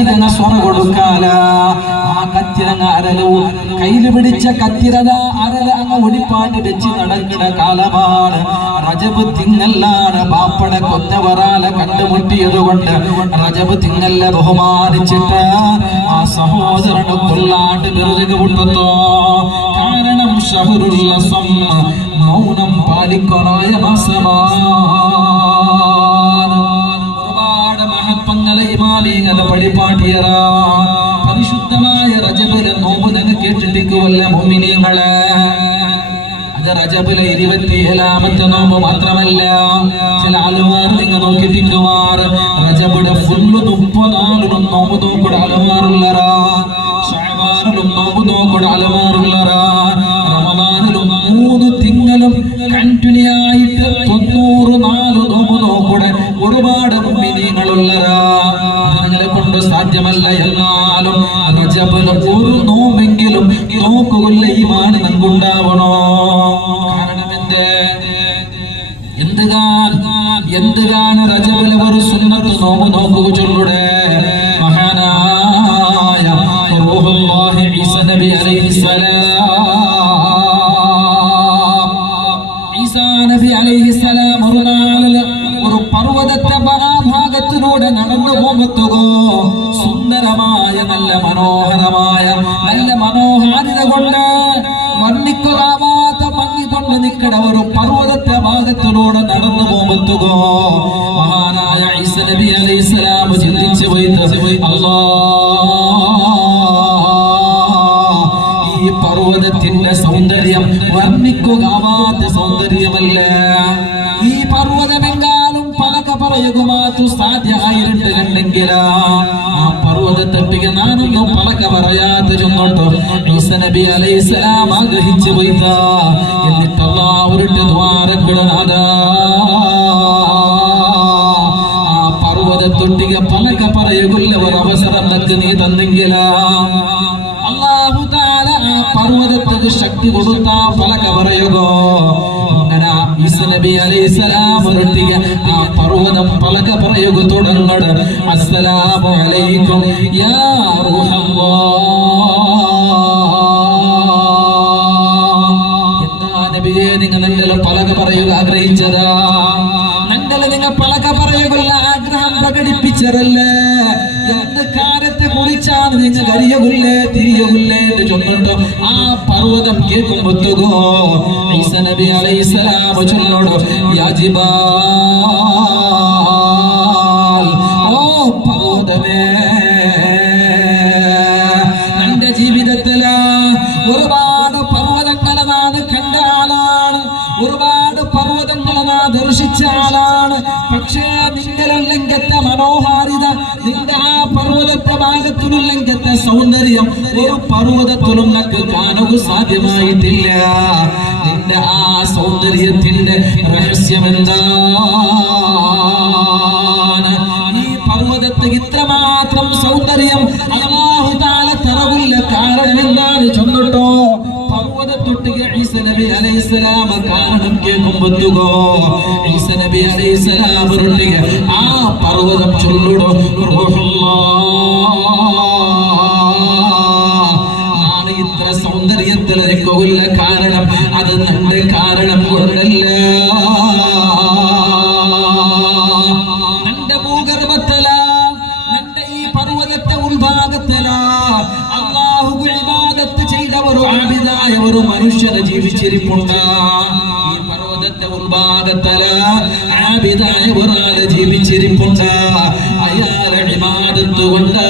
കത്തികങ്ങ സ്വറ കൊടുക്കാല ആ കത്തിരങ്ങ അരലു കയ്യിൽ പിടിച്ച കത്തിരത അരല അങ്ങ് ഒടിപ്പാട്ട് വെച്ച് നടക്കുന്ന കാലമാണ് റജബ് തിങ്ങല്ലാണ് ബാപ്പട കൊത്തവറാല കണ്ടുമുട്ടിയത് കൊണ്ട് റജബ് തിങ്ങല്ല ബഹുമാനിച്ചിട്ട് ആ സഹോദരന് കൊല്ലാണ്ട് വെറുതെ വിട്ടത്തോ കാരണം ഷഹറുൽ അസം മൗനം പാലിക്കൊറായ മാസമാണ് ഒരുപാട് മഹത്വങ്ങളെ ഇമാമിങ്ങളെ പരിപാടിയറ പരിശുദ്ധമായ റജബിലെ നോമ്പ് നിങ്ങൾ കേട്ടിട്ടിക്കുവല്ല മുഅ്മിനീങ്ങളെ അത് റജബിലെ 27ാമത്തെ നോമ്പ് മാത്രമല്ല ചില ആളുമാർ നിങ്ങൾ നോക്കിട്ടിക്കുവാർ റജബിലെ ഫുള്ള് 34 നോമ്പ് നോക്കൂടെ ആളുമാറുള്ളറാ ശഅബാനിലും നോമ്പ് നോക്കൂടെ ആളുമാറുള്ളറാ റമദാനിലും 3 തിങ്കളും കണ്ടിന്യൂ ആയിട്ട് 94 നോമ്പ് നോക്കൂടെ ഒരുപാട് മുഅ്മിനീങ്ങളുള്ളറാ അതിനെ കൊണ്ട് സാധ്യമല്ല എന്നാലും റജബിലെ ഒരു നോമ്പെങ്കിലും നോക്കുകൊള്ള ഈമാൻ നമുക്കുണ്ടാവണോ കാരണം എന്തുകാണ് റജബിലെ ഒരു സുന്നത്ത് നോമ്പ് നോക്കുക ചൊല്ലുടെ മഹാനായ റൂഹുല്ലാഹി ഈസ നബി അലൈഹിസ്സലാം ഈസാ നബി അലൈഹിസ്സലാം ഒരു പർവ്വതത്തെ ഭാഗത്തിലൂടെ നടന്നു പോകുത്തുകോ സുന്ദരമായ നല്ല മനോഹാരിത കൊണ്ട് വർണ്ണിക്കാവാത്ത ഭംഗി കൊണ്ട് നിൽക്കണ ഒരു പർവ്വതത്തെ ഭാഗത്തിലൂടെ നടന്നു പോകുത്തുകോ മഹാനായ ഈസ നബി അലൈഹിസ്സലാം ചിന്തിച്ചു പോയി ഈ പർവ്വതത്തിന്റെ സൗന്ദര്യം വർണ്ണിക്കാവാത്ത സൗന്ദര്യമല്ല ഈ പർവ്വതമെങ്കാലും പലക പറയുകമാത്തു സാധ്യമായിട്ട് കണ്ടെങ്കിൽ ആ പർവ്വതത്തൊട്ടിക നാനൊന്നും പലക പറയാതെ ചെന്നോട്ടോ ഈസ നബി അലൈഹിസ്സലാം ആഗ്രഹിച്ചു പോയിത എന്നിട്ട് അല്ലാഹുവിന്റെ ദ്വാരക്കിടനാഥ ആ പർവ്വതത്തൊട്ടിക പലക പറയുകയുള്ള ഒരു അവസരം നമുക്ക് നീ തന്നെങ്കിൽ അല്ലാഹു തആല ആ പർവ്വതത്തിന് ശക്തി കൊടുത്താ പലക പറയുകോ അങ്ങനെ ഈസ നബി അലൈഹിസ്സലാം ഒരൊട്ടിക ആ പർവ്വതം പലക പറയുക തുടങ്ങട അസ്സലാമു അലൈക്കും യാ റൂഹല്ലാഹ് എന്താ നബിയേ നിങ്ങൾ ഞങ്ങളെ പലക പറയുക ആഗ്രഹിച്ചതാ ഞങ്ങളെ നിങ്ങൾ പലക പറയുക ആഗ്രഹം പ്രകടിപ്പിച്ചതല്ലേ എന്ത് കാര്യത്തെ കുറിച്ചാണ് നിങ്ങൾ അറിയവില്ലേ തിരിയവില്ലേ എന്ന് ചൊന്നിട്ട് ആ പർവ്വതം കേൾക്കുമ്പോഴത്തോ ഈസ നബി അലൈഹിസ്സലാം ചൊല്ലോട് യാ ജിബാൽ ഓ പർവ്വതമേ നിന്റെ ജീവിതത്തില് ഒരുപാട് പർവ്വതങ്ങളെ നാം കണ്ട ആളാണ് ഒരുപാട് പർവ്വതങ്ങളെ നാം ദർശിച്ച ആളാണ് പക്ഷേ നിങ്ങളുള്ളെങ്കത്തെ മനോഹാരിത നിന്റെ ആ പർവ്വതത്തെ ഭാഗത്തിലുള്ളെങ്കത്തെ സൗന്ദര്യം ഒരു പർവ്വതത്തിലും നമുക്ക് കാണുക സാധ്യമായിട്ടില്ല നിന്റെ ആ സൗന്ദര്യത്തിന്റെ രഹസ്യമെന്താണ് ഈ പർവ്വതത്തെ ഇത്രമാത്രം സൗന്ദര്യം അല്ലാഹു തആല തറവില്ല കാരണം എന്താണ് ചൊന്നിട്ടോ പർവ്വതത്തൊട്ടിക ഈസ നബി അലൈഹിസ്സലാം കാരണം കേൾക്കുമ്പോഴത്തോ ഈസ നബി അലൈഹിസ്സലാം ഒരൊട്ടിക ആ പർവ്വതം ചൊല്ലുടോ ആണ് ഇത്ര സൗന്ദര്യത്തിൽ എനിക്കുള്ള കാരണം അത് നിന്റെ കാരണം കൊണ്ടല്ല നിന്റെ ഭൂഗർഭത്തില നിന്റെ ഈ പർവ്വതത്തെ ഉൾഭാഗത്തില അല്ലാഹു ഇബാദത്ത് ചെയ്ത ഒരു ആബിദായ ഒരു മനുഷ്യനെ ജീവിച്ചിരിപ്പുണ്ട് ഈ പർവ്വതത്തെ ഉൾഭാഗത്തില ആബിദായ ഒരാളെ ജീവിച്ചിരിപ്പുണ്ട് അയാളെ ഇബാദത്ത് കൊണ്ട്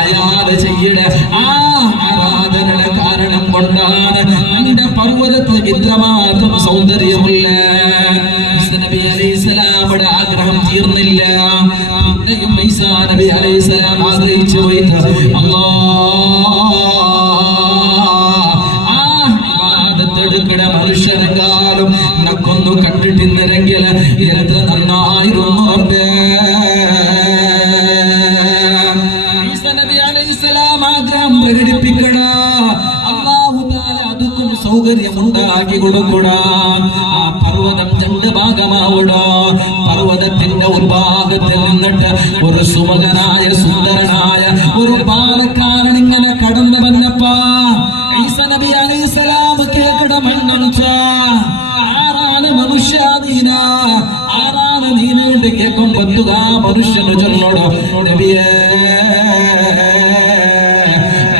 അയാളെ ചെയ്യണ ആ ആരാധനയുടെ കാരണം കൊണ്ടാണ് നിന്റെ പർവ്വതത്തിൽ ഇത്രമാത്രം സൗന്ദര്യമുള്ള നബി അലൈഹിസ്സലാമിന്റെ ആഗ്രഹം തീർന്നില്ല ഈസാ നബി അലൈഹിസ്സലാം ആഗ്രഹിച്ചു പോയിട്ട് ഇബാദത്തെടുക്കണ മനുഷ്യരെക്കാളും നക്കൊന്നു കണ്ടിട്ടില്ലെങ്കിൽ എത്ര നന്നായിരുന്നു റബ്ബേ ഈസാ നബി അലൈഹിസ്സലാം ആഗ്രഹം പ്രകടിപ്പിക്കണ അല്ലാഹു തആല അതുക്കും സൗകര്യം ഉണ്ടാക്കി കൊടുക്കണ ആ പർവ്വതം രണ്ട് ഭാഗമാവുക പർവ്വതത്തിന്റെ കാലഘട്ടത്തിന്റെ ഉൾഭാഗത്തിൽ നിന്നിട്ട് ഒരു സുമകനായ സുന്ദരനായ ഒരു ബാലക്കാരൻ ഇങ്ങനെ കടന്നു വന്നപ്പാ ഈസ നബി അലൈഹിസ്സലാം കേൾക്കണമെന്നുവെച്ച ആരാണ് മനുഷ്യ നീന ആരാണ് നീനുണ്ട് കേൾക്കും പറ്റുക മനുഷ്യന് ചൊല്ലണം നബിയേ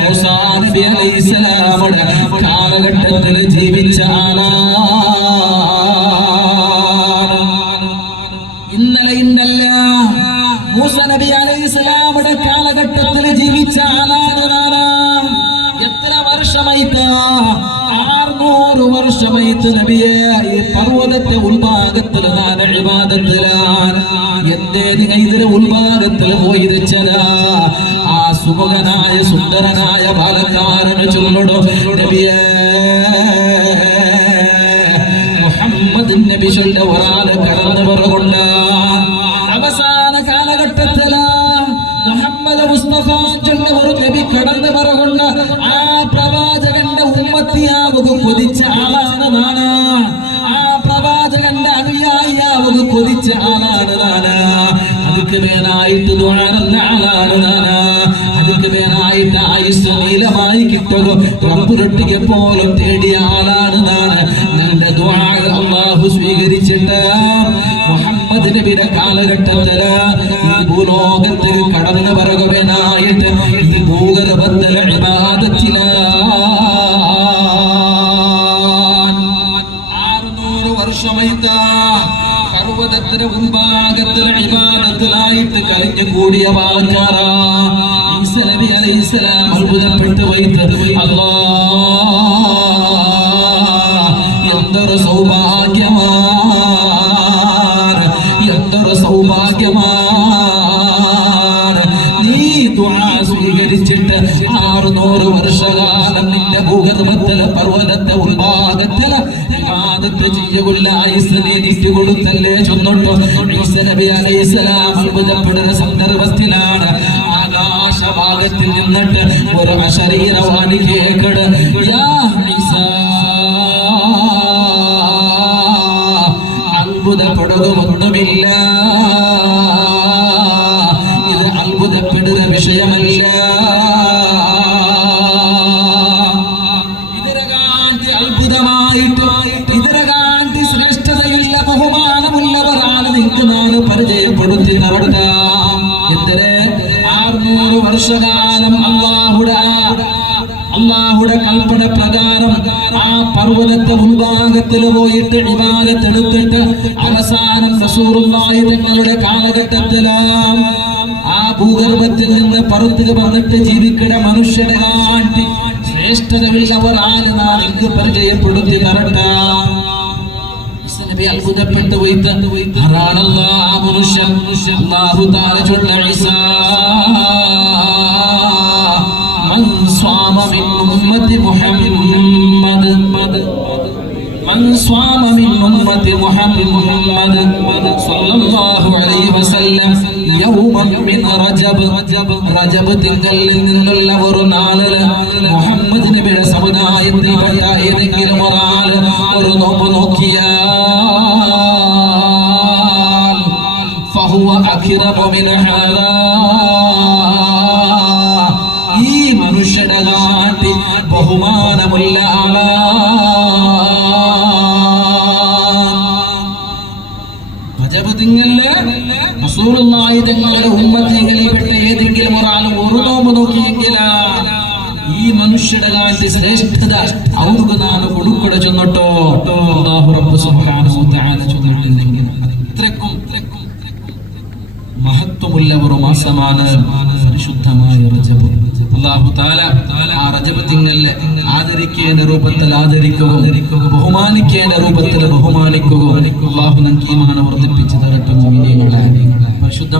മൂസാ നബി അലൈഹിസ്സലാമുടെ കാലഘട്ടത്തിൽ ജീവിച്ച ഇന്നലെ ഇന്നല്ല മൂസാ നബി അലൈഹിസ്സലാമുടെ കാലഘട്ടത്തിൽ ജീവിച്ച ആളാണ് എത്ര വർഷമായിട്ട് 600 വർഷമായിട്ട് നബിയെ ഈ പർവ്വതത്തെ ഉൾഭാഗത്തിൽ ഞാൻ ഇബാദത്തിലാണ് എന്തേ നിങ്ങൾ ഇതിന്റെ ഉൾഭാഗത്തിൽ പോയിരിച്ചല ആ സുമുഖനായ സുന്ദരനായ ബാലക്കാരന് ചൊല്ലടോ നബിയെ മുഹമ്മദ് നബി ചൊല്ല ഒരാള് കടന്നു പറഞ്ഞുകൊണ്ട് അവസാന കാലഘട്ടത്തില് മുഹമ്മദ് മുസ്തഫ ചൊല്ല ഒരു നബി കടന്നു പറഞ്ഞുകൊണ്ട് ആ പ്രവാചകന്റെ ഉമ്മത്തിയാവുക കൊതിച്ച ആളാണ് നാണ് ആ പ്രവാചകന്റെ അനുയായിയാവുക കൊതിച്ച ആളാണ് നാണ് അതിക്ക് മേലായിട്ട് ദുആറുന്ന ആളാണ് നാണ് അതിക്ക് മേലായിട്ട് ആയുസ് നീലമായി കിട്ടുക റബ്ബുരൊട്ടിക്ക് പോലും തേടിയ ആളാണ് നാണ് നിന്റെ ദുആ അല്ലാഹു സ്വീകരിച്ചിട്ട് മുഹമ്മദ് നബിയുടെ കാലഘട്ടത്തില് ഈ ഭൂലോകത്തിൽ കടന്നു പറയുവാനായിട്ട് ഈ ഭൂഗർഭത്തിലെ ഇബാദത്തിലാണ് 600 വർഷമായിട്ട് പർവ്വതത്തിന് മുൻഭാഗത്തിൽ ഇബാദത്തിലായിട്ട് കഴിഞ്ഞു കൂടിയ ആൾക്കാരാ ഈസാ നബി അലൈഹിസ്സലാം അത്ഭുതപ്പെട്ടു പോയിട്ട് അല്ലാഹ് എന്തൊരു സൗഭാഗ്യമാണ് എന്തൊരു സൗഭാഗ്യമാണ് നീ ദുആ സ്വീകരിച്ചിട്ട് 600 വർഷകാലം നിന്റെ ഭൂഗർഭത്തിലെ പർവ്വതത്തെ ഉൾഭാഗത്തില് ഇബാദത്ത് ചെയ്യുകയുള്ള ആയുസ് നീ നീട്ടി കൊടുത്തല്ലേ ചൊന്നിട്ടോ ഈസാ നബി അലൈഹിസ്സലാം അത്ഭുതപ്പെടുന്ന സന്ദർഭത്തിലാണ് ആകാശഭാഗത്തിൽ നിന്നിട്ട് ഒരു അശരീരവാണി കേൾക്കട് യാ ഈസാ അത്ഭുതപ്പെടുകയൊന്നുമില്ല ഇത് അത്ഭുതപ്പെടുന്ന വിഷയമല്ല ഇതിരകാന്തി അത്ഭുതമായിട്ട് ഇതിരകാന്തി ശ്രേഷ്ഠതയുള്ള ബഹുമാനമുള്ളവരാണ് നിങ്ങൾക്ക് നാം പരിചയപ്പെടുത്തി നടത്താം എന്തിന് 600 വർഷകാലം അല്ലാഹുടെ കൽപ്പന പ്രകാരം ആ പർവ്വതത്തെ മുൻഭാഗത്തിൽ പോയിട്ട് ഇബാദത്ത് എടുത്തിട്ട് അവസാനം റസൂലുള്ളാഹി തങ്ങളുടെ കാലഘട്ടത്തില് ആ ഭൂഗർഭത്തിൽ നിന്ന് പുറത്തേക്ക് വന്നിട്ട് ജീവിക്കുന്ന മനുഷ്യരെ കാട്ടി ശ്രേഷ്ഠതയുള്ളവരാണ് നാം നിങ്ങൾക്ക് പരിചയപ്പെടുത്തി തരട്ടെ നബി അത്ഭുതപ്പെട്ടു പോയിട്ട് ആരാണല്ലാഹ് മനുഷ്യൻ അല്ലാഹു തആല ചൊല്ല ഈസാ من صام من أمة محمد من صام من أمة محمد صلى الله عليه وسلم يوما من رجب തിങ്കളിൽ നിന്നുള്ള ഒരു നാളില് മുഹമ്മദ് നബിയുടെ സമുദായത്തിൽപ്പെട്ട ഏതെങ്കിലും ഒരാൾ ഒരു നോമ്പ് നോക്കിയാൽ فهو أكرم من هذا ഈ മനുഷ്യനെ കാട്ടി ബഹുമാനമുള്ള റസൂലുള്ളാഹി തങ്ങളുടെ ഉമ്മത്തികളിൽപ്പെട്ട ഏതെങ്കിലും ഒരാൾ ഒരു നോമ്പ് നോക്കിയെങ്കിൽ ഈ മനുഷ്യന്റെ കാട്ടി ശ്രേഷ്ഠത അവർക്ക് നാം കൊടുക്കട ചെന്നിട്ടോ അല്ലാഹു റബ്ബ് സുബ്ഹാനഹു വ തആല ചൊല്ലിട്ടുണ്ടെങ്കിൽ അത്രക്കും മഹത്വമുള്ള ഒരു മാസമാണ് പരിശുദ്ധമായ റജബ് അല്ലാഹു തആല ആ റജബ് തിങ്കളിൽ ആദരിക്കേണ്ട രൂപത്തിൽ ആദരിക്കുകയും ബഹുമാനിക്കേണ്ട രൂപത്തിൽ ബഹുമാനിക്കുകയും അല്ലാഹു നമുക്ക് ഈമാൻ വർദ്ധിപ്പിച്ചു തരട്ടെ മുഅ്മിനീങ്ങളെ പരിശുദ്ധ